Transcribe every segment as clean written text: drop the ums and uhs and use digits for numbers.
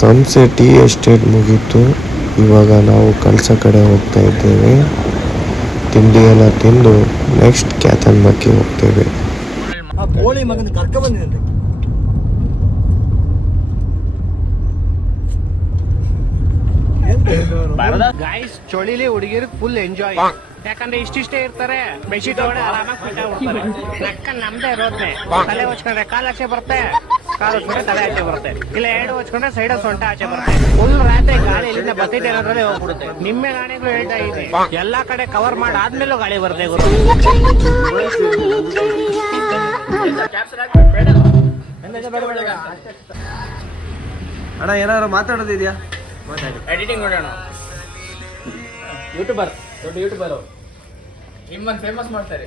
ಸಂಸೆ tea estate ಮುಗೀತು. ಇವಾಗ ನಾವು ಕಳಸ ಕಡೆ ಹೋಗ್ತಾ ಇದ್ದೇವೆ. ತಿಂಡಿ ಎಲ್ಲ ತಿಂದು ನೆಕ್ಸ್ಟ್ ಕ್ಯಾತನ್ಮಕ್ಕಿ ಹೋಗ್ತೇವೆ. ಕೋಳಿ ಮಗನ ಕರ್ಕ ಬಂದಿದೆ. ಗಾಯ್ಸ್ ಚಳಿಲಿ ಹುಡುಗಿರು ಫುಲ್ ಎಂಜಾಯ್. ಯಾಕಂದ್ರೆ ಇಷ್ಟಿಷ್ಟೇ ಇರ್ತಾರೆ, ಬೆಡ್ಶೀಟ್ ಒಳಗಡೆ ಆರಾಮಾಗಿ ಬಿಟ್ಟಾಗ್ಬಿಡ್ತಾರೆ. ನಕ್ಕ ನಮ್ದೇ ಇರೋದ್ನೆ. ತಲೆ ಹೊಚ್ಕೊಂಡ್ರೆ ಕಾಲು ಆಚೆ ಬರುತ್ತೆ, ಕಾಲು ಹೊಚ್ಕೊಂಡ್ರೆ ತಲೆ ಆಚೆ ಬರುತ್ತೆ, ಇಲ್ಲ ಎರಡು ಹೊಚ್ಕೊಂಡ್ರೆ ಸೈಡ್ ಸೊಂಟ ಆಚೆ ಬರುತ್ತೆ. ಫುಲ್ ರಾತ್ರಿ ಗಾಳಿ ಇಲ್ಲಿಂದ ಬತ್ತಿದೆ ಅನ್ನೋದ್ರಲ್ಲಿ ಹೋಗ್ಬಿಡುತ್ತೆ. ನಿಮ್ಮೆ ಗಾಡಿಗಳು ಹೇಳ್ತಾ ಇದೆ, ಎಲ್ಲಾ ಕಡೆ ಕವರ್ ಮಾಡಿ ಆದ್ಮೇಲೂ ಗಾಳಿ ಬರುತ್ತೆ ಗುರು. ಅಣ್ಣ ಏನಾದ್ರು ಮಾತಾಡೋದಿದ್ಯಾ? ಎಡಿಟಿಂಗ್ ನೋಡೋಣ. ಯೂಟ್ಯೂಬರ್, ದೊಡ್ಡ ಯೂಟ್ಯೂಬರ್ ನಿಮ್ಮನ್ನು ಫೇಮಸ್ ಮಾಡ್ತಾರೆ.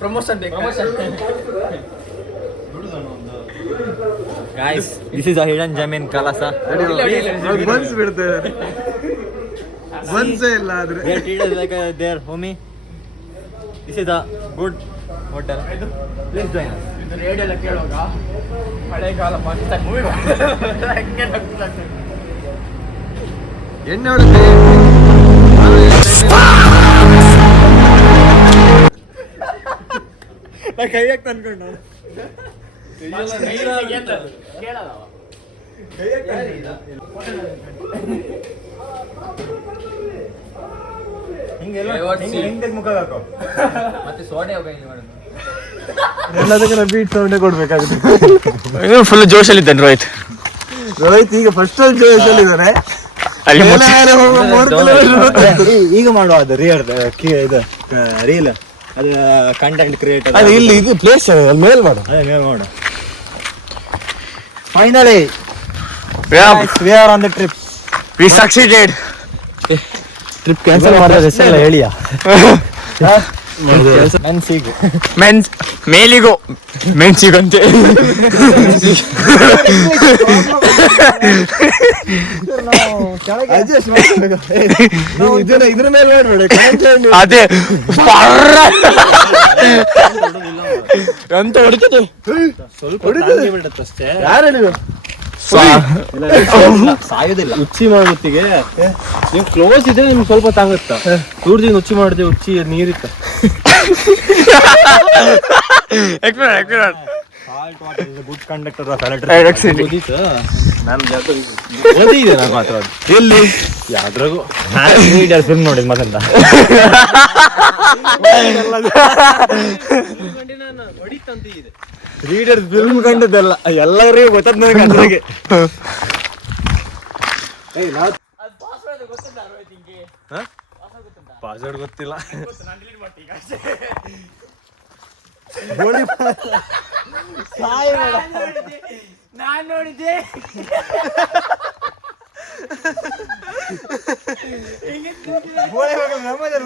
Promotion Guys, this is a hidden gem in Kalasa. Buns ಬಿಡ್ತಾರೆ. ಬನ್ಸೇ ಇಲ್ಲ ಆದ್ರೆ. They treat us like their homie. This is a good hotel. Please join us. ಇದು ರೇಡಿಯೋ ಎಲ್ಲ ಕೇಳುವಾಗ ಹಳೆಗಾಲ ಪಾಕಿಸ್ತಾನ ಮೂವಿ ಎಣ್ಣೆ ಹೊಡೆದು ಕೈಯಾಗ ತಂದ್ಕೊಂಡು ಹಿಂಗೆ ಮುಖ ಹಾಕೋ. ಮತ್ತೆ ಸೋಡೆ ಹೋಗಿ ಮಾಡೋದು. ಎಲ್ಲದಕ್ಕೆ ಬೀಟ್ ಸೌಂಡೇ ಕೊಡ್ಬೇಕಾಗುತ್ತೆ. ಫುಲ್ ಜೋಶಲ್ಲಿದ್ದಾನೆ ರೋಹಿತ್. ರೋಹಿತ್ ಈಗ ಫಸ್ಟ್ ಜೋಶಲ್ಲಿ ಇದ್ದಾನೆ. ಈಗ ಮಾಡುವ ಅದು ಇದು ರೀಲ್ ಅದು ಕಂಟೆಂಟ್ ಕ್ರಿಯೇಟರ್. ಅದು ಇಲ್ಲಿ ಇದು ಪ್ಲೇಸ್ ಮೇಲ್ ಮಾಡು. ಅದೇ ಮೇಲ್ ಮಾಡು. Finally we are on the trip. We succeeded. Trip cancel ಮಾಡಿದ್ರೆ ಎಲ್ಲ ಹೇಳಿಯಾ? ಮೇಲಿಗೋ ಮೆಣಸಿಗಂತೆ. ಇದ್ರ ಮೇಲೆ ನೋಡ್ಬೇಡ. ಅದೇ ಅಂತ ಹೊಡಿತದೆ. ಅಷ್ಟೇ. ಯಾರು ಹೇಳಿದ್ರು? ಸಾಯೋದಿಲ್ಲ. ಉಚ್ಚಿ ಮಾಡೋತ್ತಿಗೆ ನೀವು ಕ್ಲೋಸ್ ಇದೆ, ನಿಮ್ಗೆ ಸ್ವಲ್ಪ ತಾಗುತ್ತ. ದೂರದಿಂದ ಉಚ್ಚಿ ಮಾಡಿದೆ, ಉಚ್ಚಿ ನೀರಿತ್ತ. ಗುಡ್ ಕಂಡಕ್ಟರ್ ಓದಿದೆ ನಾನು ಮಾತ್ರ. ಎಲ್ಲಿ ಯಾವ್ದ್ರಾಗು ಫಿಲ್ಮ್ ನೋಡಿದ್ ಮತ್ತಂತ ಲೀಡರ್ ಫಿಲ್ಮ್ ಕಂಡದ್ದಲ್ಲ, ಎಲ್ಲರಿಗೂ ಗೊತ್ತದ ನನಗೆ. ಅದ್ರಾಗೆ ಪಾಸ್ವರ್ಡ್ ಗೊತ್ತಿಲ್ಲ. ನಾನ್ ನೋಡಿದ್ದೆ.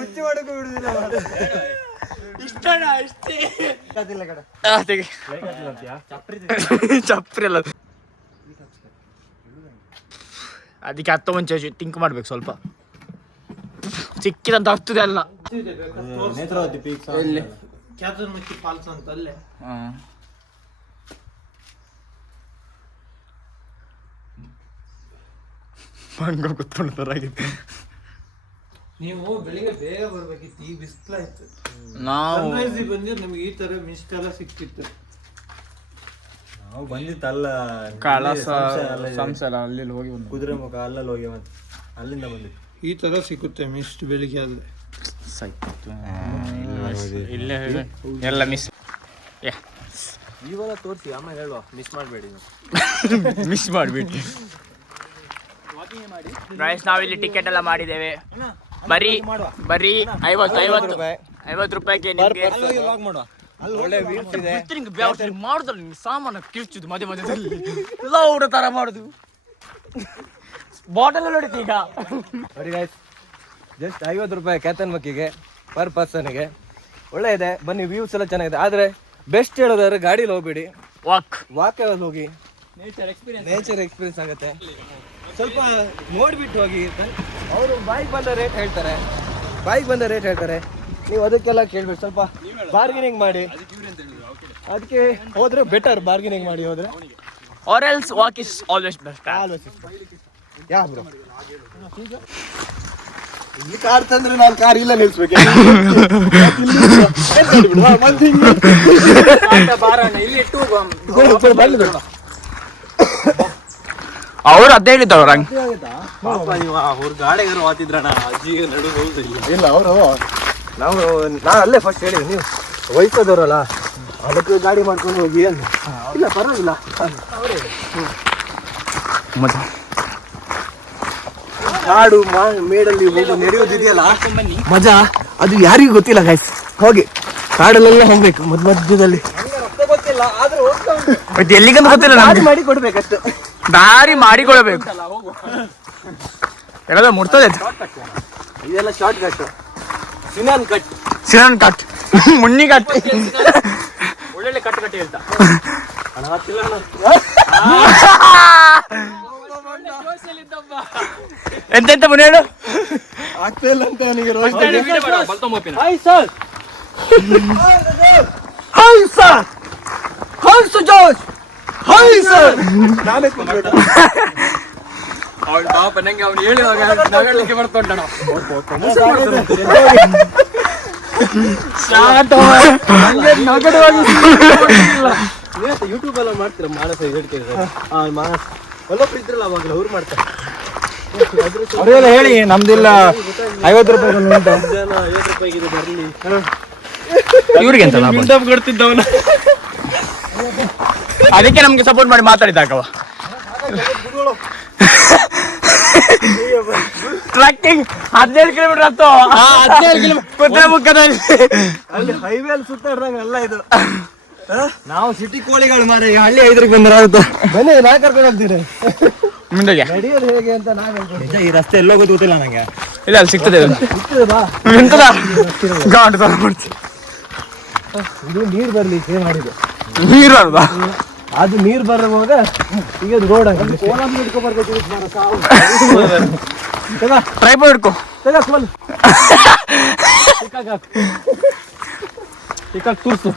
ಹುಚ್ಚಿ ಮಾಡಕ್ಕೂ ಬಿಡುದಿಲ್ಲ. ಚಪ್ರಿ ಅಲ್ಲ, ಅದಕ್ಕೆ ಹತ್ತ ಮುಂಚೆ ಥಿಂಕ್ ಮಾಡ್ಬೇಕು ಸ್ವಲ್ಪ. ಸಿಕ್ಕಿದಂತ ಹತ್ತದೆ ಅಲ್ಲ. ಫಾಲ್ಸ್ ಅಂತ ಅಲ್ಲೇ. ಹಂಗ ಕೂತ್ಕೊಂಡ್ಬರಾಗಿತ್ತು. ನೀವು ಬೆಳಿಗ್ಗೆ ಬೇಗ ಬರ್ಬೇಕಿತ್ತು. ಈಗ ಬಿಸಿಲಾಯ್ತು. ನಾವು ಬಂದಿದ್ದು ನಮ್ಗೆ ಈ ತರ ಮಿಸ್ಟ್ ಎಲ್ಲ ಸಿಕ್ತಿತ್ತು. ನಾವು ಬಂದಿತ್ತಲ್ಲ ಕಳಸ ಸಂಸಲ ಅಲ್ಲಿ ಹೋಗಿ ಕುದುರೆ ಮುಖ ಅಲ್ಲಲ್ಲಿ ಹೋಗಿ ಮತ್ತೆ ಅಲ್ಲಿಂದ ಬಂದಿತ್ತು. ಈ ತರ ಸಿಗುತ್ತೆ ಮಿಸ್ಟ್ ಬೆಳಿಗ್ಗೆ ಆದ್ರೆ. ಇಲ್ಲೇ ಎಲ್ಲ ಮಿಸ್. ಇವಾಗ ತೋರಿಸಿ ಆಮೇಲೆ ಹೇಳುವ. ಮಿಸ್ ಮಾಡಬೇಡಿ. ಮಿಸ್ ಮಾಡಿಬಿಟ್ಟು ಗೈಸ್, ನಾವಿಲ್ಲಿ ಟಿಕೆಟ್ ಎಲ್ಲ ಮಾಡಿದ್ದೇವೆ. ಬರೀ 50 ರೂಪಾಯಿಗೆ ನಿಮಗೆ ಮಾಡುದಲ್ಲ. ನಿಮ್ಗೆ ಸಾಮಾನು ಕಿರ್ಚುದು ಮಧ್ಯ ಮಧ್ಯದಲ್ಲಿ ಲೌಡ ತರ ಮಾಡುದು. ಬಾಟಲ್ ಎಲ್ಲ ಹೊಡಿತು ಈಗ. ನೋಡಿ ಗೈಸ್, ಜಸ್ಟ್ 50 ರೂಪಾಯಿ ಕ್ಯಾತನ್ಮಕ್ಕಿಗೆ ಪರ್ ಪರ್ಸನ್ಗೆ. ಒಳ್ಳೆ ಇದೆ, ಬನ್ನಿ. ವ್ಯೂಸ್ ಎಲ್ಲ ಚೆನ್ನಾಗಿದೆ. ಆದರೆ ಬೆಸ್ಟ್ ಹೇಳೋದಾದ್ರೆ ಗಾಡೀಲಿ ಹೋಗ್ಬೇಡಿ, ವಾಕ್ ಹೋಗಿ. ನೇಚರ್ ಎಕ್ಸ್ಪೀರಿಯನ್ಸ್ ಆಗುತ್ತೆ. ಸ್ವಲ್ಪ ನೋಡ್ಬಿಟ್ಟು ಹೋಗಿ. ಅವರು ಬಾಯಿಗೆ ಬಂದ ರೇಟ್ ಹೇಳ್ತಾರೆ. ನೀವು ಅದಕ್ಕೆಲ್ಲ ಕೇಳ್ಬೇಕು. ಸ್ವಲ್ಪ ಬಾರ್ಗೇನಿಂಗ್ ಮಾಡಿ. ಅದಕ್ಕೆ ಹೋದ್ರೆ ಬೆಟರ್. ಬಾರ್ಗೇನಿಂಗ್ ಮಾಡಿ ಹೋದ್ರೆ or else walk is always best. Yeah bro ಇಲ್ಲಿ ಕಾರ್ ತಂದ್ರೆ ನಾನು ಕಾರ್ ಇಲ್ಲ ನಿಲ್ಸ್ಬೇಕು ಅವ್ರು ಅದೇ ಹೇಳಿದ್ದವ್ರ ಅವ್ರ ಗಾಡಿಗಾರು ಮಾತಿದ್ರಣ ಅಜ್ಜಿಗೆ ನಡು ಹೋಗುದಿಲ್ಲ. ಇಲ್ಲ ಅವರು ನಾನು ಅಲ್ಲೇ ಫಸ್ಟ್ ಹೇಳಿದೆ ನೀವು ವಯಸ್ಸಾದವರಲ್ಲ ಅದಕ್ಕೆ ಗಾಡಿ ಮಾಡ್ಕೊಂಡು ಹೋಗಿ ಅಂತ. ಇಲ್ಲ ಪರವಾಗಿಲ್ಲ ಕಾಡು ಮೇಡಲ್ಲಿ ಹೋಗೋ ನಡೆಯೋದಿದೆಯಲ್ಲ ಮಜಾ, ಅದು ಯಾರಿಗೂ ಗೊತ್ತಿಲ್ಲ ಗೈಸ್. ಹೋಗಿ ಕಾಡಲ್ಲೆಲ್ಲ ಹೋಗ್ಬೇಕು ಮಧ್ಯದಲ್ಲಿ ಎಲ್ಲಿಗಂತ ಗೊತ್ತಿಲ್ಲ ನಮ್ಗೆ, ಮಾಡಿ ಕೊಡ್ಬೇಕಷ್ಟೆ, ದಾರಿ ಮಾಡಿಕೊಳ್ಬೇಕು. ಎಲ್ಲ ಮುಟ್ತದೆ ಇದೆಲ್ಲ ಶಾರ್ಟ್ ಕಟ್, ಸಿನನ್ ಕಟ್, ಮುನ್ನಿ ಕಟ್, ಒಳ್ಳೆ ಕಟ್ಟು ಕಟ್ಟಿ ಹೇಳ್ತಾ ಎಂತೆಂತ ಮುನಿ ಹೇಳು. ಆಗ್ತಾ ಇಲ್ಲ ಅಂತ ನನಗೆ ಹಾಯ್ ಸರ್ ನಾನೇ ಕೂತ್ಬಿಟ್ಟೆ. ಅವ್ನು ಪಾಪ ನಂಗೆ ಅವ್ನು ಹೇಳಿದಾಗ ನಗಲಿಕ್ಕೆ ಬರ್ತುಂಟಣ. ಯೂಟ್ಯೂಬ್ ಎಲ್ಲ ಮಾಡ್ತೀರ ಮಾನಸ ಹೇಳಿಕೆ ಒಲ್ಲೊಬ್ರು ಇದ್ರಲ್ಲ ಅವಾಗಲೇ ಅವ್ರು ಮಾಡ್ತಾರೆ. ಅವರೆಲ್ಲ ಹೇಳಿ ನಮ್ದಿಲ್ಲ 50 ರೂಪಾಯಿ ಜನ 50 ರೂಪಾಯಿಗೆ ಬರಲಿ ಇವ್ರಿಗೆ ಎಂತ ಲಾಭ? ಕೊಡ್ತಿದ್ದವನ ಅದಕ್ಕೆ ನಮ್ಗೆ ಸಪೋರ್ಟ್ ಮಾಡಿ ಮಾತಾಡಿದಾಕವ. ಟ್ರಕ್ಕಿಂಗ್ 17 ಕಿಲೋಮೀಟರ್ ಹತ್ತು, 17 ಕಿಲೋಮೀಟರ್ ಮುಖದಲ್ಲಿ ಅಲ್ಲಿ ಹೈವೇ ಅಲ್ಲಿ ಸುತ್ತಾಡ್ದಂಗ ಅಲ್ಲ ಇದು. ನಾವು ಸಿಟಿ ಕೋಳಿಗಳು ಮಾರ ಹಳ್ಳಿ 5ಕ್ಕೆ ಬಂದ್ರೆ ಆಗುತ್ತೆ. ಬನ್ನಿ ನಾ ಕರ್ಕೊಂಡು ಹೋಗ್ತೀನಿ. ಮುಂದೆಗೆ ನಡೆಯೋದು ಹೇಗೆ ಅಂತ ನಾವ್ ಹೇಳ್ಕೊಡ್ತೀವಿ. ಈ ರಸ್ತೆ ಎಲ್ಲೋ ಗೊತ್ತಿಲ್ಲ ನಂಗೆ. ಇಲ್ಲ ಅಲ್ಲಿ ಸಿಗ್ತದೆ ಎಂತದ ಗಾಂಡ್ ತರ ಮಾಡ್ತೀವಿ. ಇದು ನೀರ್ ಬರ್ಲಿ ಸೇವ್ ಮಾಡಿದ್ದು, ನೀರು ಅಲ್ವಾ? ಅದು ನೀರ್ ಬರುವಾಗ ಈಗ ರೋಡ್ ಆಗಿದೆ. ಟ್ರೈಪಾಡ್ ಹಿಡ್ಕೊ. ತೂರ್ಸು,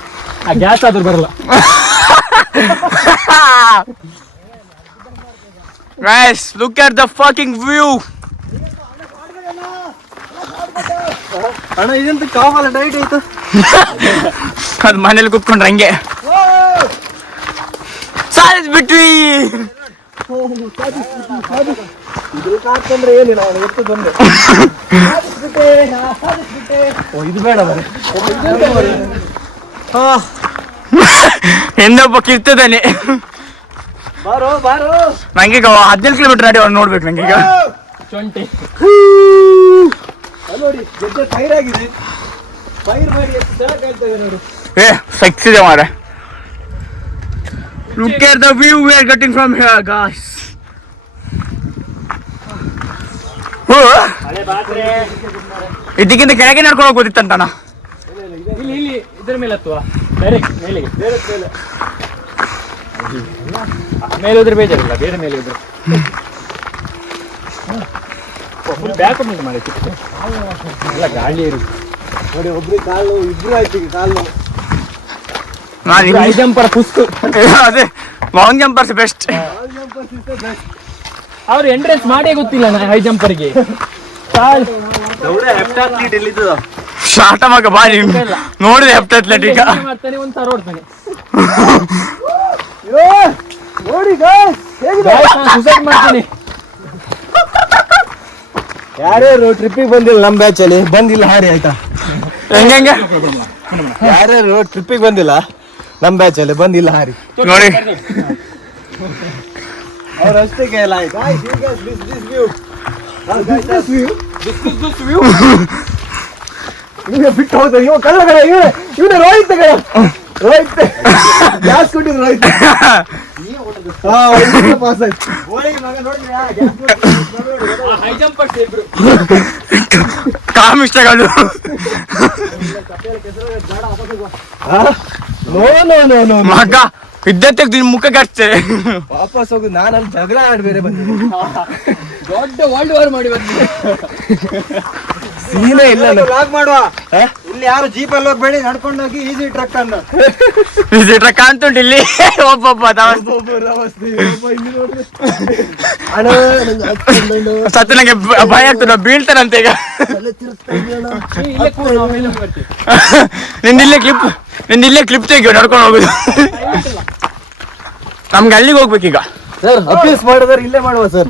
ಆ ಗ್ಯಾಸ್ ಆದ್ರೂ ಬರಲ್ಲ. Guys, look at the fucking view. ಅಣ್ಣ ಇದಂತ ಕಾವಲ್ಲ ಡೈಟ್ ಆಯ್ತು. ಅದು ಮನೇಲಿ ಕುತ್ಕೊಂಡ್ರೆ ಹಂಗೆ ಸಾಧಿಸ್ಬಿಟ್ವಿ. ಇದ್ರ ಕಾಡ್ಕೊಂಡ್ರೆ ಏನಿಲ್ಲ, ಅವನು ಎತ್ತು ಬಂದೆ. ಓ ಇದು ಬೇಡ ಬರೀ ಎಂದೊಬ್ಬ ಕಿರ್ತದಾನೆ. ಬಾರೋ ಬಾರೋ. ನಂಗೀಗ 17 ಕಿಲೋಮೀಟರ್ ಅಡಿ ಅವ್ನು ನೋಡ್ಬೇಕು ನಂಗೀಗ. ನೋಡಿ ಗೆದ್ದೆ ಪೈರ್ ಆಗಿದೆ, ಪೈರ್ ಮಾಡಿ ಎಷ್ಟು ಚೆನ್ನಾಗಿ ಕಾಣ್ತಾ ಇದೆ ನೋಡು. ಏ ಸೆಕ್ಸ್ ಇದೆ ಮಾರೆ. Look at the view we are getting from here, guys. ಇದಕ್ಕಿಂತ ಕೆಳಗೆ ನಡ್ಕೊಂಡು ಹೋಗೋದಿತ್ತಂತಣ್ಣ. ಇಲ್ಲಿ ಇದ್ರ ಮೇಲೆ ಹತ್ತುವ ಡೈರೆಕ್ಟ್ ಮೇಲೆಗೆ ಮೇಲೆ ಹೋದ್ರೆ ಬೇಜಾರಿಲ್ಲ, ಬೇರೆ ಮೇಲೆ ಹೋದ್ರೆ ಫುಲ್ ಬ್ಯಾಕ್ ಉಂಟು ಮಾಡಿ ಎಲ್ಲ ಗಾಳಿ ಇರುತ್ತೆ ನೋಡಿ. ಒಬ್ರಿಗೆ ಕಾಲು, ಇಬ್ರು ಆಯ್ತು ಈಗ ಕಾಲು. ನಾನು ಹೈ ಜಂಪರ್ ಕುಸ್ತು ಅದೇ ಲಾಂಗ್ ಜಂಪರ್ಸ್ ಬೆಸ್ಟ್. ಅವ್ರು ಎಂಟ್ರೆನ್ಸ್ ಮಾಡೇ ಗೊತ್ತಿಲ್ಲ ನಾ ಹೈ ಜಂಪರ್ಗೆ. ಶಾರ್ಟ ಮಗ ಬಾರಿ ನೋಡಿದೆ ಹೆಪ್ಟ ಅತ್ಲೆಟಿಕ್ ಮಾಡ್ತಾನೆ, ಒಂದ್ಸಾರ ಓಡ್ತಾನೆ. ನೋಡಿ ಸುಸೈಡ್ ಮಾಡ್ತಾನೆ. ಯಾರ್ಯಾರು ಟ್ರಿಪ್ಪಿಗೆ ಬಂದಿಲ್ಲ ನಮ್ಮ ಬ್ಯಾಚ್ ಅಲ್ಲಿ ಬಂದಿಲ್ಲ ಹಾರಿ ಆಯ್ತಾ? ಹೆಂಗೆ ಯಾರ್ಯಾರು ಟ್ರಿಪ್ಪಿಗೆ ಬಂದಿಲ್ಲ ನಮ್ಮ ಬ್ಯಾಚ್ ಅಲ್ಲಿ ಬಂದಿಲ್ಲ ಹಾರಿ ನೋಡಿ. ಅವ್ರು ಅಷ್ಟೇ ಕೇಳ ಆಯ್ತು. ಈಗ ಬಿಟ್ಟು ಹೋದ ಇವ ಕಳ್ಳಗಳ ಇವನೇ ರೋಹಿತ್ ರೋಹಿತ್ ಗ್ಯಾಸ್ ಕೊಟ್ಟಿದ್ರು ರೋಹಿತ್. ಪಾಸ್ ಆಯ್ತು. ಹೈ ಜಂಪರ್ಸ್ ಇಬ್ರು ಕಾಮಿಷ್ಟಗಳು. ಮಗ ಇದ್ದತ್ತೆ ಮುಖಕ್ಕೆ ಹಚ್ತೇನೆ. ವಾಪಸ್ ಹೋಗುದು. ನಾನಲ್ಲಿ ಜಗಳ ಆಡಿ ಬೇರೆ ಬಂದಿದ್ದೆ, ದೊಡ್ಡ ವರ್ಲ್ಡ್ ವಾರ್ ಮಾಡಿ ಬಂದಿದೆ. ಸೀನೇ ಇಲ್ಲ. ಮಾಡುವ ಇಲ್ಲಿ ಯಾರು ಜೀಪ್ ಅಲ್ಲಿ ಹೋಗ್ಬೇಡಿ, ನಡ್ಕೊಂಡೋಗಿ ಈಸಿ ಟ್ರಕ್ ಅನ್ನು. ಟ್ರಕ್ ಕಾಣ್ತುಂಟು ಇಲ್ಲಿ ಒಬ್ಬೊಬ್ಬ ಸತ್ತ ನಂಗೆ ಭಯ ಆಗ್ತದೆ, ನಾವು ಬೀಳ್ತಾನಂತ ಈಗ. ನಿಂದಿಲ್ಲೇ ಕ್ಲಿಪ್ ತೆಗಿಯೋ ನಡ್ಕೊಂಡು ಹೋಗುದು. ನಮ್ಗೆ ಅಲ್ಲಿಗೆ ಹೋಗ್ಬೇಕೀಗ. ಸರ್ ಅಪೀಸ್ ಮಾಡಿದ್ರೆ ಇಲ್ಲೇ ಮಾಡುವ ಸರ್.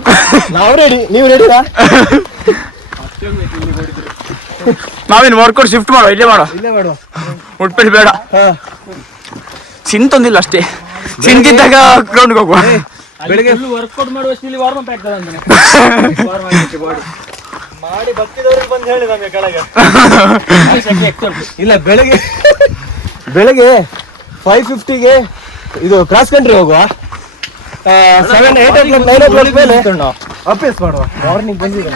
ನಾವು ರೆಡಿ, ನೀವು ರೆಡಿನಾ? ನಾವೇನು ವರ್ಕೌಟ್ ಶಿಫ್ಟ್ ಮಾಡುವ, ಇಲ್ಲೇ ಮಾಡುವ. ಉಟ್ಪೇಳಿ ಬೇಡ, ಸಿಂತೊಂದಿಲ್ಲ ಅಷ್ಟೇ. ಸಿಂತಿದ್ದಾಗ ಗ್ರೌಂಡ್ಗೆ ಹೋಗುವ. ಬೆಳಿಗ್ಗೆ ವರ್ಕೌಟ್ ಮಾಡುವಷ್ಟು ಇಲ್ಲಿ ವಾರ್ಮ್ ಅಪ್ ಆಗ್ತದೆ ಅಂತಾನೆ ಮಾಡಿ ಬಕ್ಕಿದವ್ರಿಗೆ ಬಂದು ಹೇಳಿ ನಮಗೆ ಕೆಳಗೆ. ಇಲ್ಲ ಬೆಳಗ್ಗೆ 5:50ಗೆ ಇದು ಕ್ರಾಸ್ ಕಂಟ್ರಿ ಹೋಗುವ. 7, 8 o'clock 9 o'clock ಮೇಲೆ ಅಪೀಸ್ ಮಾಡುವ. ಮಾರ್ನಿಂಗ್ ಬಂದಿದೆ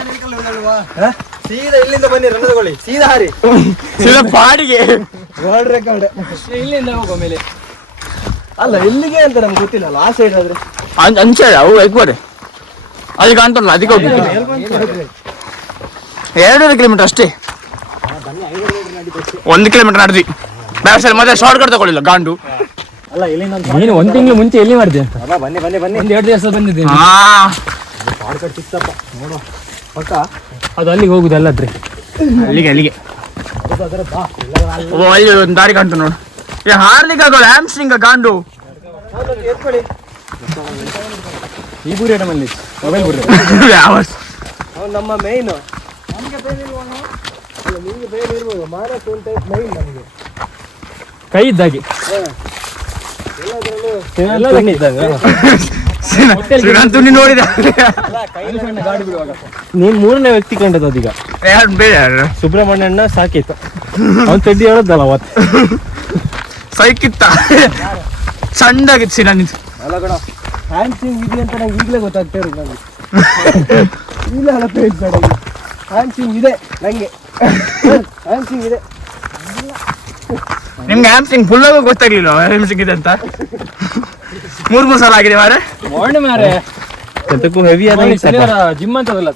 ಸೀದಾ ಇಲ್ಲಿಂದ ಬನ್ನಿ, ರನ್ ತಗೊಳ್ಳಿ, ಸೀದಾ ಹಾರಿ ಬಾಡಿಗೆ ವರ್ಲ್ಡ್ ರೆಕಾರ್ಡ್. ಇಲ್ಲಿಂದ ಹೋಗುವ ಮೇಲೆ ಅಲ್ಲ ಎಲ್ಲಿಗೆ ಅಂತ ನಮ್ಗೆ ಗೊತ್ತಿಲ್ಲ. ಆ ಸೈಡ್ ಆದ್ರೆ ಅಂಚೆ ಅವು ಎಕ್ಬೋದೆ ಅದಕ್ಕೆ ಅಂತಲ್ಲ, ಅದಕ್ಕೆ ಹೋಗ್ಬೇಕು. 2 ಕಿಲೋಮೀಟರ್ ಅಷ್ಟೇ, 1 ಕಿಲೋಮೀಟರ್ ನಡೆದ್ವಿ. ಬ್ಯಾಸಲ್ಲಿ ಮತ್ತೆ ಶಾರ್ಟ್ ಕಟ್ ತಗೊಳ್ಳಿಲ್ಲ ಗಾಂಡು. ಅಲ್ಲ ಇಲ್ಲಿಂದ ನೀನು 1 ತಿಂಗಳು ಮುಂಚೆ ಎಲ್ಲಿ ಮಾಡಿದೆ? ಬನ್ನಿ 2 ದಿವಸ ಬಂದಿದ್ದೀನಿ. ಶಾರ್ಟ್ ಕಟ್ ಸಿಕ್ತಪ್ಪ, ನೋಡುವ ಪಕ್ಕ. ಅದು ಅಲ್ಲಿಗೆ ಹೋಗುದು ಅಲ್ಲದ್ರಿ, ಅಲ್ಲಿಗೆ ಅಲ್ಲಿ ಒಂದು ದಾರಿ ಕಾಣ್ತು ನೋಡು. ಹಾರ್ಲಿಕ್ಕೆ ಆಗೋಲ್ಲ, ಹ್ಯಾಮ್ಸ್ಟ್ರಿಂಗ್ ಗಾಂಡು. ಎತ್ಕೊಳ್ಳಿ. ಈ ಬೂರಿ ಐಟಮಲ್ಲಿ ಮೊಬೈಲ್ ಬೂರಿ ಅವ್ನು ನಮ್ಮ ಮೈನ್. ನಮಗೆ ಬೇರೆ ಇಲ್ವಣ? ಅಲ್ಲ ನಿಮಗೆ ಬೇರೆ ಇರ್ಬೋದು. ಮಾರಸ್ ಒಂದು ಟೈಪ್ ಮೈನ್ ನಮಗೆ. ಕೈ ಇದ್ದಾಗೆ ನೀನು ನೋಡಿದ ಗಾಡಿ ಬಿಡುವಾಗ ನೀನ್ 3ನೇ ವ್ಯಕ್ತಿ ಕಂಡದ್ದು ಅದೀಗ. ಬೇರೆ ಸುಬ್ರಹ್ಮಣ್ಯಣ್ಣ ಸಾಕಿತ್ತು, ಅವ್ನು ತೆಡ್ಡಿ ಹೇಳೋದಲ್ಲ ಅವತ್ತು. ಸೈಕಿತ್ತ ಸಣ್ಣದಾಗಿತ್ತು ಸಿ ನಾನು. ಅಲ್ಲ ಕಣ, ಹ್ಯಾಂಡ್ಸಿಂಗ್ ಇದೆ ಅಂತ ನಂಗೆ ಈಗಲೇ ಗೊತ್ತಾಗ್ತಾ ಇರೋದು. ನನಗೆ ಇಲ್ಲ ಅಲ್ಲ ಪೇಜ್ ಬೇಡ, ಹ್ಯಾಂಡ್ಸಿಂಗ್ ಇದೆ ನನಗೆ. ಹ್ಯಾಂಡ್ಸಿಂಗ್ ಇದೆ. ನಿಮ್ಗೆ ಹ್ಯಾಮ್ಸ್ಟ್ರಿಂಗ್ ಫುಲ್ಲಾಗೂ ಗೊತ್ತಾಗ್ಲಿಲ್ಲ ಹ್ಯಾಮ್ಸ್ಟ್ರಿಂಗ್ ಇದೆ ಅಂತ. 3 ಸಲ ಆಗಿದೆ ಮಾರೆ. ಮಾರ್ನಿಂಗ್ ಮಾರೆ ಎಂತಕ್ಕೂ ಹೆವಿ ಜಿಮ್ ಅಂತದಲ್ಲ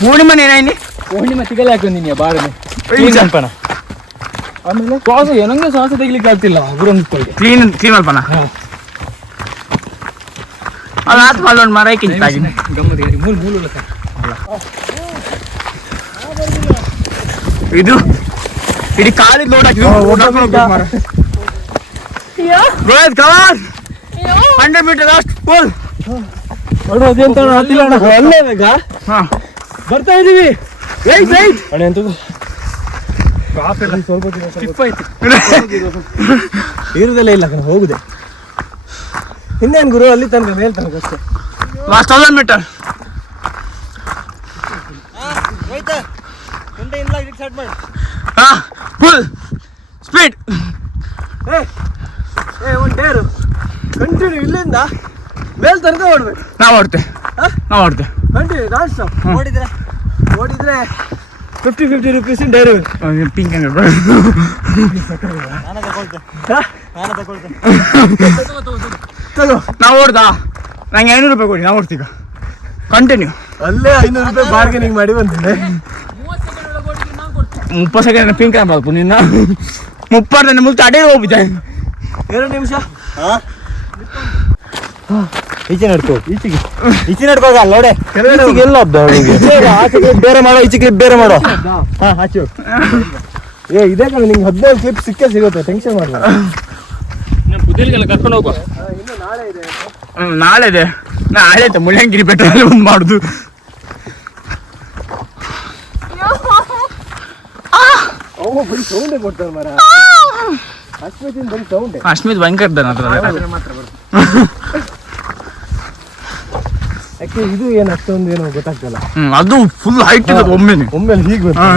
ಪೂರ್ಣಿಮಾ ಏನಾಯ್ನಿ ಪೂರ್ಣಿಮಾ ಸಿಗಲ್ಲ ಹಾಕೊಂಡಿನಿ ಬಾರನೆ ಪಣ. ಆಮೇಲೆ ಶ್ವಾಸ ಏನಂಗೆ ಶ್ವಾಸ ತೆಗಿಲಿಕ್ಕೆ ಆಗ್ತಿಲ್ಲ. ಕ್ಲೀನ್ ಅಲ್ಪನ ಅದು ಆತ್ಮಲ್ಲ ಒಂದು ಮರ ಕಿಂತಾಗಿ ಗಮ್ಮತ್ತಿಗೆ ಮೂಲ ಇದು ಇಡೀ ಕಾಲಿಗೆ ಲೋಡ್ ಹಾಕಿ 100 ಮೀಟರ್ ಲಾಸ್ಟ್ ಫುಲ್ ಅದೆಂತ ಹತ್ತಿಲ್ಲ ಅಲ್ಲೇ ಬೇಗ ಬರ್ತಾ ಇದೀವಿ. ಇರುದಲ್ಲ ಇಲ್ಲ ಕಣ, ಹೋಗುದೆ ಇನ್ನೇನು ಗುರು, ಅಲ್ಲಿ ತನಕ ಮೇಲ್ ತನಕ ಅಷ್ಟೇ. Last 1000 metre full speed. ಒಂದು ಡೇರು ಕಂಟಿನ್ಯೂ ಇಲ್ಲಿಂದ ಮೇಲ್ ತನಕ ಓಡ್ಬೇಕು. ನಾವು ಓಡ್ತೇವೆ ಕಂಟಿನ್ಯೂ ನಾನ್ ಸ್ಟಾಪ್. ಓಡಿದ್ರೆ 50 rupees ಡೇರು. ಪಿಂಕ್ ನಾವು ಓಡ್ದಾ ನಂಗೆ 500 ರೂಪಾಯಿ ಕೊಡಿ, ನಾವು ಓಡ್ತೀಗ ಕಂಟಿನ್ಯೂ. ಅಲ್ಲೇ 500 ರೂಪಾಯಿ ಬಾರ್ಗೇನಿಂಗ್ ಮಾಡಿ ಬಂದಿದ್ದೆ. 30 ಸೆಕೆಂಡ್ ಪಿಂಕ್ ಬರ್ಬೇಕು ನಿನ್ನ 30 ಮುಗಿತು ಅಡೇ ಹೋಗ್ಬಿದ್ದೆ. 2 ನಿಮಿಷ ಈಚೆ ನಡ್ಕೋ, ಈಚೆ ನಡ್ಕೋಗ ನೋಡೆ ಎಲ್ಲ ಬೇರೆ ಮಾಡೋ, ಈಚೆ ಕ್ಲಿಪ್ ಬೇರೆ ಮಾಡೋ. ಆಚೆ ಇದೇ ಕಣ, ನಿಂಗೆ 15 ಕ್ಲಿಪ್ ಸಿಗುತ್ತೆ, ಟೆನ್ಷನ್ ಮಾಡಬೇಡ. ಬುದ್ಧಿಗೆಲ್ಲ ಕರ್ಕೊಂಡು ಹೋಗುವ. ಇನ್ನು ನಾಳೆ ಇದೆ. ನಾಳೆ ಆಯ್ತು ಮುಳ್ಳಂಗಿರಿ ಬೆಟ್ಟದಲ್ಲಿ ಒಂದು ಮಾಡುದು. ಅವು ಬರೀ ಸೌಂಡೇ ಕೊಡ್ತಾರೆ ಮರ. ಅಶ್ಮಿತಿನ ಬರೀ ಸೌಂಡೇ. ಅಶ್ಮಿತ್ ಭಯಂಕರ ಇದ್ದಾನೆ ಅದ್ರ ಯಾಕೆ ಇದು ಏನು ಅಷ್ಟೊಂದು ಏನೋ ಗೊತ್ತಾಗ್ತಲ್ಲ. ಅದು ಫುಲ್ ಹೈಟ್ ಇರೋದು ಒಮ್ಮೆಲೆ ಹೀಗೆ ಗೊತ್ತಾ.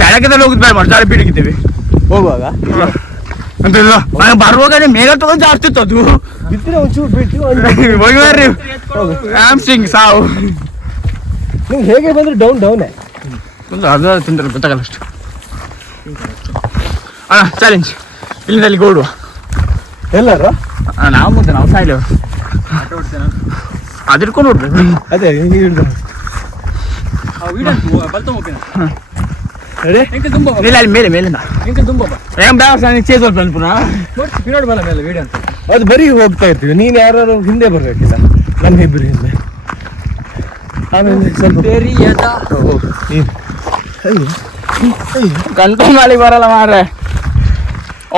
ಕೆಳಗೆದಲ್ಲಿ ಹೋಗುದು ಬೇಡ ಮಾಡಿ ಜಾರಿ ಬೀಡಿಗಿದ್ದೇವೆ ಹೋಗುವಾಗ ಅಂತಿಲ್ಲ, ಬರುವಾಗ ಮೇಘ ತಗೊಂಡು ಜಾಸ್ತಿ ಇತ್ತು ಅದು. ಬಿತ್ತನೆ ಒಂಚೂರು ಬಿಟ್ಟು ಹೋಗಿ ಹ್ಯಾಮ್ಸ್ಟ್ರಿಂಗ್ ಸಾವು. ನೀವು ಹೇಗೆ ಬಂದ್ರೆ ಡೌನೇ. ಅದು ತಿಂತಾರೆ ಗೊತ್ತಾಗಲ್ಲ ಅಷ್ಟು. ಅಣ್ಣ ಚಾಲೆಂಜ್ ಇಲ್ಲಿಂದ ಅಲ್ಲಿಗೆ ಓಡುವ ಎಲ್ಲರೂ. ನಾವು ಸಾಯ್ಲೇವು ಅದಿರ್ಕೊಂಡು ಓಡ್ಬೇಕು. ಅದೇ ಬಲ್ತ ಹೋಗ್ತೇನೆ ಅದು ಬರೀ ಹೋಗ್ತಾ ಇರ್ತೀವಿ, ನೀನ್ ಯಾರು ಹಿಂದೆ ಬರ್ಬೇಕಿಲ್ಲ, ನಮ್ಮ ಇಬ್ಬರು ಹಿಂದೆ. ಆಮೇಲೆ ಸ್ವಲ್ಪ ಕಂಟ್ರೋಲ್ ಮಾಡಿ ಬರಲ್ಲ ಮಾರ್ರೆ.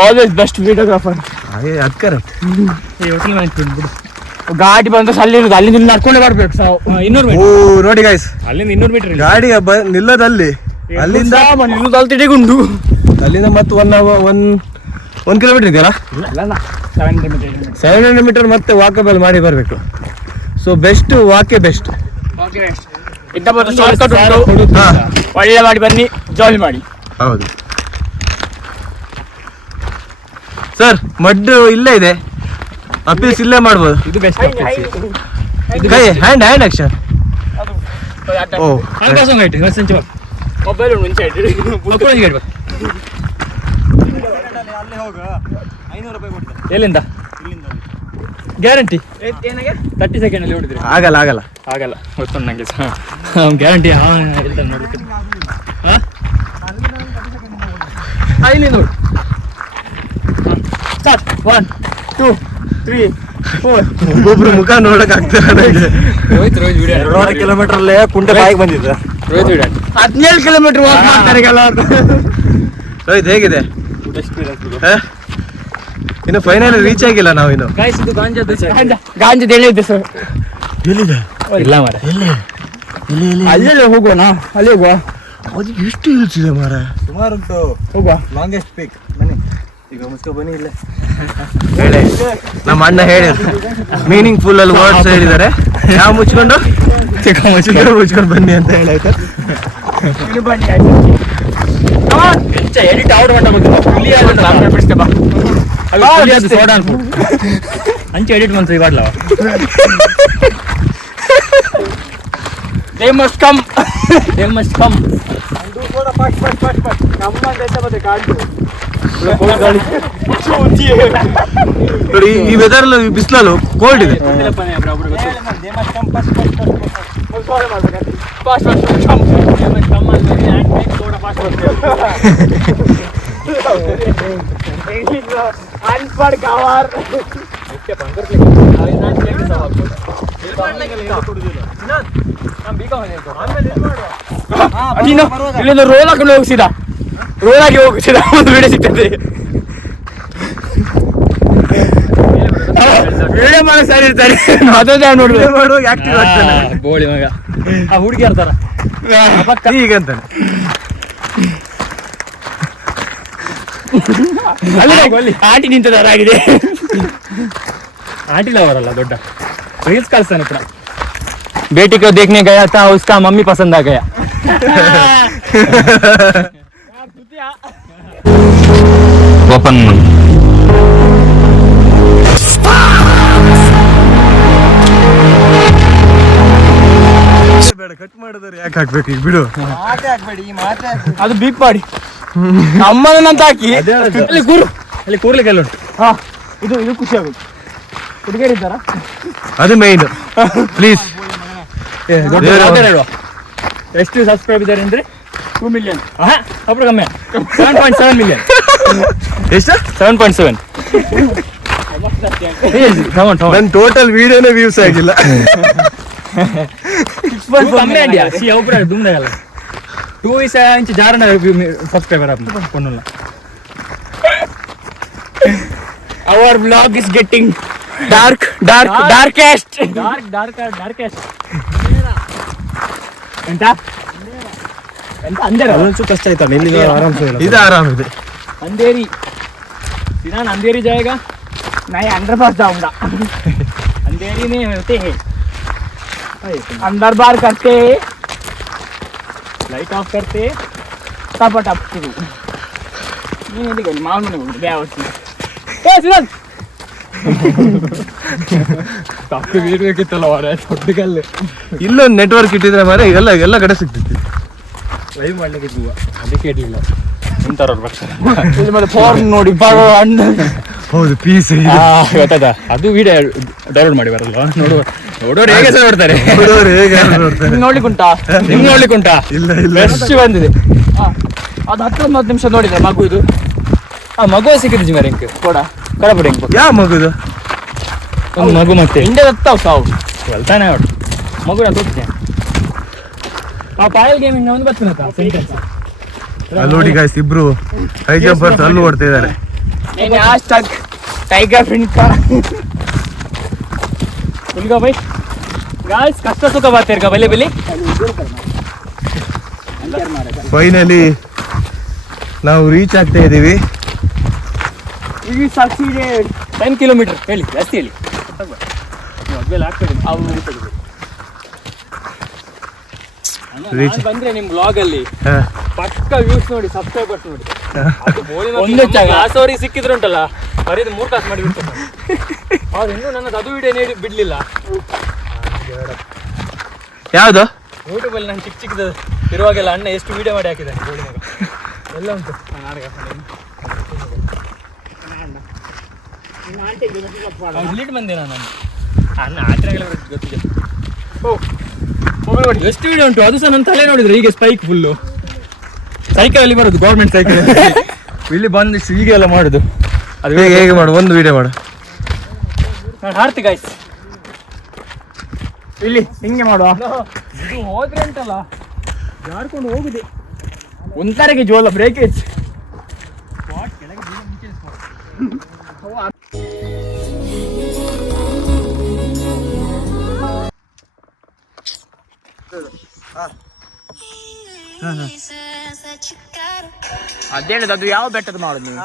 Always best videographer. ಅದ್ ಕರೆಕ್ಟ್. ಗಾಡಿ ಬಂದ್ರೆ ಅಲ್ಲಿರೋದು, ಅಲ್ಲಿಂದ ನಡ್ಕೊಂಡೆ ಬರ್ಬೇಕು. 200 ಓ ನೋಡಿ ಗಾಯ್ಸ್, ಅಲ್ಲಿಂದ 200 ಮೀಟರ್ ಗಾಡಿ ನಿಲ್ಲದಲ್ಲಿ ಅಲ್ಲಿಂದ ತಿಡಿಗುಂಡು ಅಲ್ಲಿಂದ ಮತ್ತೆ 1 ಕಿಲೋಮೀಟರ್ ಇದೆಯಲ್ಲ, 700 ಮೀಟರ್ ಮತ್ತೆ ವಾಕಬಲ್ ಮಾಡಿ ಬರಬೇಕು. ಸೊ ಬೆಸ್ಟ್ ವಾಕೆ ಬೆಸ್ಟ್. ಶಾರ್ಟ್ಕಟ್ ಉಂಟು, ಒಳ್ಳೆ ಮಾಡಿ ಬನ್ನಿ, ಜಾಲಿ ಮಾಡಿ. ಹೌದು ಸರ್, ಮಡ್ಡು ಇಲ್ಲೇ ಇದೆ, ಅಪೀಸ್ ಇಲ್ಲೇ ಮಾಡ್ಬೋದು. ಇದು ಬೆಸ್ಟ್. ಕೈ ಹ್ಯಾಂಡ್ ಆಕ್ಷನ್. ಓ ಮೊಬೈಲ್ ಮುಂಚೆ ಎಲ್ಲಿಂದ ಗ್ಯಾರಂಟಿ 30 ಸೆಕೆಂಡ್ ಅಲ್ಲಿ ಹೊಡಿದ್ರಿ. ಆಗಲ್ಲ ಗೊತ್ತುಂಟು ನಂಗೆ ಗ್ಯಾರಂಟಿ ಹೇಳ್ತಾನೆ ನೋಡ್ಲಿಕ್ಕೆ. ಇಲ್ಲಿ ನೋಡಿ, 1 2 3 4. ಒಬ್ಬೊಬ್ರು ಮುಖ ನೋಡಕ್ ಆಗ್ತಾರೆ. ರೋಹಿತ್ ವಿಡಿಯೋ 200 ಕಿಲೋಮೀಟರ್ ಅಲ್ಲೇ ಕುಂಟೆ ಬಾಯಿಗೆ ಬಂದಿದ್ದ. ರೋಹಿತ್ ವಿಡಿಯೋ 17 ಕಿಲೋಮೀಟರ್ ವಾಕ್ ಮಾಡ್ತಾರೆ. ರೋಹಿತ್ ಹೇಗಿದೆ? ಇನ್ನು ಫೈನಲ್ ರೀಚ್ ಆಗಿಲ್ಲ ನಾವು ಇನ್ನು. ಗಾಯ್ಸ್, ಇದು ಗಾಂಜದ ಎಲ್ಲಿದೆ ಸರ್? ಎಲ್ಲಿದೆ? ಇಲ್ಲ ಮಾರ, ಅಲ್ಲೆಲ್ಲ ಹೋಗೋಣ, ಅಲ್ಲಿ ಹೋಗುವ. ಅದು ಎಷ್ಟು ಇಳಿಸಿದೆ ಮಾರ? ಸುಮಾರು ಉಂಟು, ಹೋಗುವ. Longest peak. ಬನ್ನಿ ಈಗ ಮುಸ್ಕೊ ಬನ್ನಿ ಇಲ್ಲೇ. ಹೇಳಿ, ನಮ್ಮ ಅಣ್ಣ ಹೇಳಿ ಮೀನಿಂಗ್ ಫುಲ್ ಅಲ್ಲಿ ವರ್ಡ್ಸ್ ಹೇಳಿದ್ದಾರೆ. ಯಾವ ಮುಚ್ಕೊಂಡು ಮುಚ್ಕೊಂಡು ಬನ್ನಿ ಅಂತ ಹೇಳಿ ಆಯ್ತಾ? ಎಡಿಟ್ ಔಟ್ ಸೋಡಾ ಅಂಚೆ ಎಡಿಟ್ ಬಂತು ಇವಾಡ್ಲ. They must come. ನೋಡಿ, ಈ ವೆದರ್ ಬಿಸಿಲಲ್ಲೂ ಕೋಲ್ಡ್ ಇದೆ. ಇಲ್ಲಿಂದ ರೋಲ್ ಹಾಕೊಂಡು ಹೋಗಿಸಿದ, ರೋಲ್ ಆಗಿ ಹೋಗಿಸಿದ, ಒಂದು ವಿಡಿಯೋ ಸಿಗ್ತದೆ. ವಿಡಿಯೋ ಮಾಡೋ ಸರಿ ಇರ್ತಾರೆ, ಅದೊಂದೇ ನೋಡ್ಬೇಕು. ಬೋಳಿ ಮಗ ಆ ಹುಡುಗಿ ಇರ್ತಾರ ಈಗಂತಾನೆ. ಅಲ್ಲಿ ಆಂಟಿ ನಿಂತದಾರಾಗಿದೆ. ಆಂಟಿ ಲವರಲ್ಲ, ದೊಡ್ಡ ರೀಲ್ಸ್ ಕಳಿಸ್ತಾನೆ ಕೂಡ. बेटी को देखने गया था, उसका मम्मी पसंद आ गया. ओपन ಬೇಡ, ಕಟ್ ಮಾಡಿದ್ರೆ ಯಾಕೆ ಹಾಕ್ಬೇಕು? ಈಗ ಬಿಡು, ಅದು ಬೀಪ್ ಮಾಡಿ ಅಮ್ಮನಂತ ಹಾಕಿ ಅಲ್ಲಿ ಕೂರು, ಅಲ್ಲಿ ಕೂರ್ಲಿಕ್ಕೆ ಎಲ್ಲ ಉಂಟು. ಇದು ಖುಷಿ ಆಗುತ್ತೆ. ಹುಡುಗಿಯರಿದ್ದಾರ, ಅದು ಮೇನ್. ಪ್ಲೀಸ್ ಎಷ್ಟು ಸಬ್ಸ್ಕ್ರೈಬ್ ಇದ್ದಾರೆ ಅಂದ್ರೆ 2 ಮಿಲಿಯನ್. ಅప్పుడు ಕಮ್ಮಿ 7.7 ಮಿಲಿಯನ್. ಎಷ್ಟು? 7.7. ನನ್ನ ಟೋಟಲ್ ವಿಡಿಯೋನೇ ವ್ಯೂಸ್ ಆಗಿಲ್ಲ. ಕಮ್ಮಿ ಅಂಡಿಯಾ ಸಿ ಒಬ್ಬರ ದುಮ್ದಾಗಲ್ಲ 2 ಇಂಚ್ ಜಾರನ ಸಬ್ಸ್ಕ್ರೈಬರ್ आपने ಪೊನ್ನುಲ್ಲ. Our vlog is getting darkest. ಎಂತ ಅಂದೇರ ಅದೊಂಚು ಕಷ್ಟ ಆಯ್ತಾ? ಇಲ್ಲಿ ಆರಾಮ್ಸೆ ಇದು ಆರಾಮಿದೆ. अंधेरी सिनान अंधेरी जाएगा नहीं, अंदर पास जाऊंगा. अंधेरी में होते हैं, अंदर बार करते, लाइट ऑफ करते, टप शुरू. नहीं मामूली सिनान ಇಲ್ಲೊಂದು ನೆಟ್ವರ್ಕ್ ಇಟ್ಟಿದ್ರೆ ಮಾರೆ ಎಲ್ಲ ಕಡೆ ಸಿಗ್ತೈತಿ. ಲೈವ್ ಮಾಡ್ಲಿಕ್ಕೆ ಅದಕ್ಕೆ ಇರಲಿಲ್ಲ ಇಂಥವ್ರ ಪಕ್ಷ ಇಲ್ಲಿ ಮತ್ತೆ ಫೋನ್ ನೋಡಿ ಹೌದು, ಪೀಸ್ ಗೊತ್ತದ. ಅದು ವಿಡಿಯೋ ಡೌನ್ಲೋಡ್ ಮಾಡಿ ಬರಲ್ಲ, ನೋಡೋರು ಹೇಗೆ ಸಹ ನೋಡ್ತಾರೆ. ನೋಡ್ಲಿಕ್ಕುಂಟಾ ನಿಮ್ಗೆ ನೋಡ್ಲಿಕ್ಕುಂಟಾ? ಇಲ್ಲ ಫ್ರೆಶ್ ಬಂದಿದೆ. ಅದು 19 ನಿಮಿಷ ನೋಡಿದ್ರೆ ಮಗು ಇದು ಆ ಮಗು ಸಿಕ್ಕಿದ್ದು ಜಿಮರಿಂಕ್ ಕೊಡ ಕಡಪಡಿ ಹೆಂಗ್ ಯಾವ ಮಗುದು ಒಂದು ಮಗು ಮತ್ತೆ ಇಂಡಿಯಾದ ಹತ್ತಾವ್ ಸಾವು ಹೇಳ್ತಾನೆ ಅವಳು ಮಗುನ ತೋರಿಸ್ತೇನೆ ಆ ಪಾಯಲ್ ಗೇಮಿಂಗ್ ಒಂದು ಬರ್ತೀನತ್ತ ಸೆಂಟೆನ್ಸ್ ಅಲ್ಲಿ ನೋಡಿ ಗಾಯ್ಸ್ ಇಬ್ರು ಹೈ ಜಂಪರ್ಸ್ ಅಲ್ಲೂ ಓಡ್ತಾ ಇದ್ದಾರೆ #, ಟೈಗರ್ ಫ್ರೆಂಡ್ का खुलगा भाई गाइस कष्ट सुख बात है बले बले ಫೈನಲಿ ನಾವು ರೀಚ್ ಆಗ್ತಾ ಇದೀವಿ. ವಿ ಸಕ್ಸೀಡೆಡ್ 10 ಕಿಲೋಮೀಟರ್ ಹೇಳಿ ಜಾಸ್ತಿ ಹೇಳಿ ಮೊದಲೇ ಆಗ್ತದೆ ನಾನು ಬಂದ್ರೆ ನಿಮ್ಮ ಬ್ಲಾಗ್ ಅಲ್ಲಿ ಪಕ್ಕ ವ್ಯೂಸ್ ನೋಡಿ ಸಬ್ಸ್ಕ್ರೈಬರ್ಸ್ ನೋಡಿ ಒಂದು ಕಾಸೋರಿಗೆ ಸಿಕ್ಕಿದ್ರು ಉಂಟಲ್ಲ ಬರೀದು 3 ಕಾಸು ಮಾಡಿ ಬಿಡ್ತಾರೆ ಅವ್ರು ಇನ್ನೂ ನನ್ನ ಅದು ವಿಡಿಯೋ ನೀಡಿ ಬಿಡ್ಲಿಲ್ಲ. ಯಾವ್ದು ಯೂಟ್ಯೂಬಲ್ಲಿ ನಾನು ಚಿಕ್ಕದು ಇರುವಾಗೆಲ್ಲ ಅಣ್ಣ ಎಷ್ಟು ವಿಡಿಯೋ ಮಾಡಿ ಹಾಕಿದ್ದಾನೆ ಗೋಳಿ ಮಗ ಎಲ್ಲ ಉಂಟು ಡಿಲೀಟ್ ಬಂದೆ ನಾನು ಅಣ್ಣ ಆಚರಣೆಗಳ ಗೊತ್ತಿದೆ. ಎಷ್ಟು ವಿಡಿಯೋ ಉಂಟು ಅದು ಸಹ ನನ್ನ ತಲೆ ನೋಡಿದ್ರೆ ಹೀಗೆ ಸ್ಪೈಕ್ ಫುಲ್ಲು ಸೈಕಲಲ್ಲಿ ಬರೋದು ಗೌರ್ಮೆಂಟ್ ಸೈಕಲ್ ಇಲ್ಲಿ ಬಂದಿಷ್ಟು ಹೀಗೆ ಎಲ್ಲ ಮಾಡುದು ಅದು ಹೇಗೆ ಮಾಡು ಒಂದು ವಿಡಿಯೋ ಮಾಡು. ನಾನು ಹಾರ್ತಿ ಗಾಯ್ಸ್ ಇಲ್ಲಿ ಹಿಂಗೆ ಮಾಡುವ ಇದು ಹೋದ್ರೆ ಉಂಟಲ್ಲ ಜಾಡ್ಕೊಂಡು ಹೋಗುದೆ ಒಂಥರಗೆ ಜೋಲ ಬ್ರೇಕೇಜ್ ಅದೇಳಿದ ಅದು ಯಾವ ಬೆಟ್ಟದ ಮಾಡುದು ನೀವು